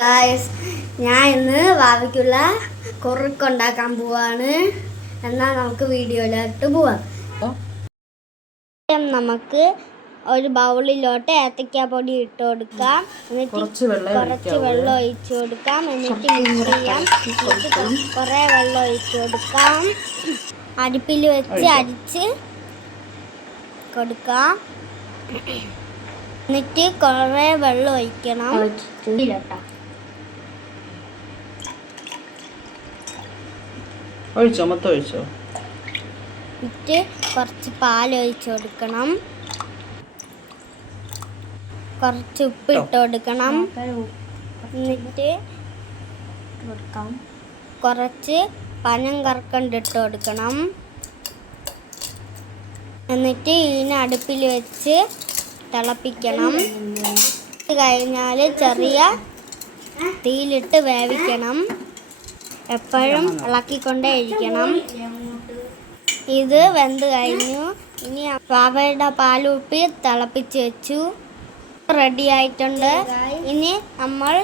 Guys, ഞാൻ ഇന്ന് വാവയ്ക്കുള്ള കുറുക്കുണ്ടാക്കാൻ പോവാണ്. എന്നാൽ നമുക്ക് വീഡിയോയിലോട്ട് പോവാം. നമുക്ക് ഒരു ബൗളിലോട്ട് ഏത്തക്കാപ്പൊടി ഇട്ട് കൊടുക്കാം. എന്നിട്ട് കുറച്ച് വെള്ളം ഒഴിച്ചു കൊടുക്കാം. എന്നിട്ട് മിക്സ് ചെയ്യാം. കുറേ വെള്ളം ഒഴിച്ചു കൊടുക്കാം. അടുപ്പിൽ വെച്ച് അരിച്ച് കൊടുക്കാം. എന്നിട്ട് കുറേ വെള്ളം ഒഴിക്കണം. ഒഴിച്ചോ, മൊത്തം ഒഴിച്ചോ. എന്നിട്ട് കുറച്ച് പാൽ ഒഴിച്ചു കൊടുക്കണം. കുറച്ച് ഉപ്പ് ഇട്ട് കൊടുക്കണം. എന്നിട്ട് കുറച്ച് പനം കറക്കണ്ട് ഇട്ട് കൊടുക്കണം. എന്നിട്ട് ഇതിനെ അടുപ്പിൽ വെച്ച് തിളപ്പിക്കണം. ഇത് കഴിഞ്ഞാൽ ചെറിയ തീയിലിട്ട് വേവിക്കണം. എപ്പോഴും ഇളക്കിക്കൊണ്ടേ ഇരിക്കണം. ഇത് വെന്ത് കഴിഞ്ഞു. ഇനി വാവയുടെ പാലൂപ്പി തിളപ്പിച്ച് വെച്ചു. റെഡി ആയിട്ടുണ്ട്. ഇനി നമ്മൾ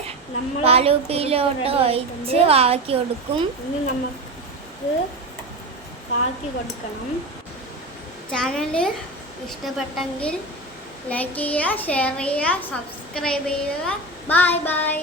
പാലൂപ്പിയിലോട്ട് ഒഴിച്ച് വാവയ്ക്ക് കൊടുക്കും. ഇനി നമുക്ക് വാവയ്ക്ക് കൊടുക്കണം. ചാനൽ ഇഷ്ടപ്പെട്ടെങ്കിൽ ലൈക്ക് ചെയ്യുക, ഷെയർ ചെയ്യുക, സബ്സ്ക്രൈബ് ചെയ്യുക. Bye bye.